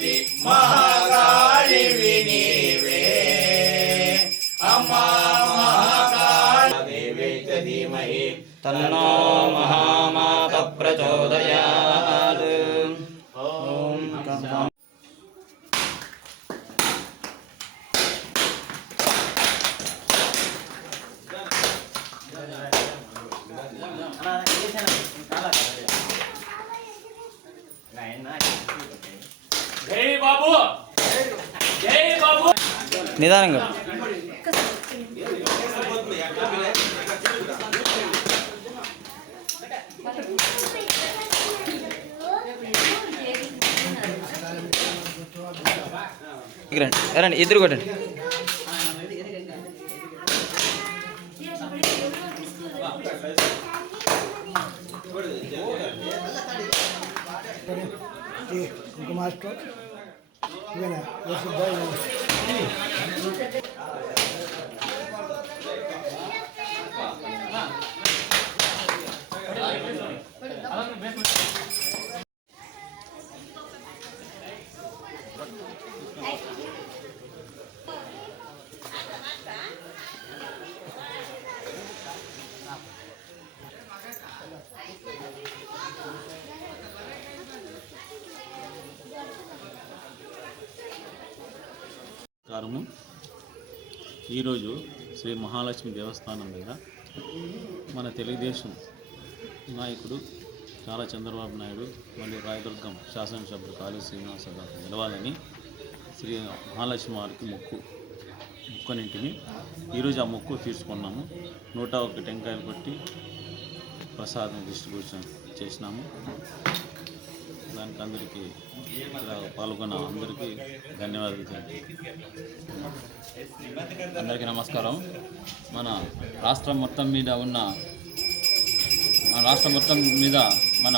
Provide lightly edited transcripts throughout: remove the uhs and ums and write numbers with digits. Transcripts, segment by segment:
జగతి మహాకాళి నీవే అమ్మా మహాకాళి ధీమహి తన్నో మహామాత ప్రచోదయాత్. ఓం జై బాబు జై బాబు. నిదానంగా రండి, ఇద్దరు కొట్టండి. మాస్టర్ కారము ఈరోజు శ్రీ మహాలక్ష్మి దేవస్థానం మీద మన తెలుగుదేశం నాయకుడు చాలా చంద్రబాబు నాయుడు మరియు రాయదుర్గం శాసనసభ్యులు కాళీ శ్రీనివాస గారు నిలవాలని శ్రీ మహాలక్ష్మి వారికి మొక్కనింటిని ఈరోజు ఆ మొక్కు తీర్చుకున్నాము. 101 టెంకాయలు కొట్టి ప్రసాదం డిస్ట్రిబ్యూషన్ చేసినాము. దానికి అందరికీ పాల్గొన్న అందరికీ ధన్యవాదాలు. అందరికీ నమస్కారం. మన రాష్ట్రం మొత్తం మీద మన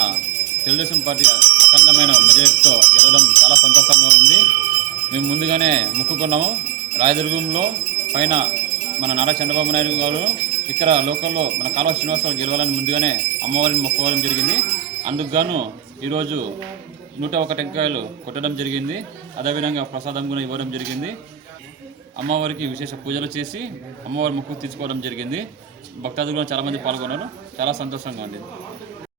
తెలుగుదేశం పార్టీ అఖండమైన మెజారిటీతో గెలవడం చాలా సంతోషంగా ఉంది. మేము ముందుగానే మొక్కుకున్నాము. రాయదుర్గంలో పైన మన నారా చంద్రబాబు నాయుడు గారు ఇక్కడ లోకల్లో మన కాలువ శ్రీనివాసరావు గెలవాలని ముందుగానే అమ్మవారిని మొక్కుకోవడం జరిగింది. అందుకు గాను ఈరోజు 101 టెంకాయలు కొట్టడం జరిగింది. అదేవిధంగా ప్రసాదం కూడా ఇవ్వడం జరిగింది. అమ్మవారికి విశేష పూజలు చేసి అమ్మవారి మొక్కు తీర్చుకోవడం జరిగింది. భక్తాదులు చాలామంది పాల్గొన్నారు. చాలా సంతోషంగా ఉంది.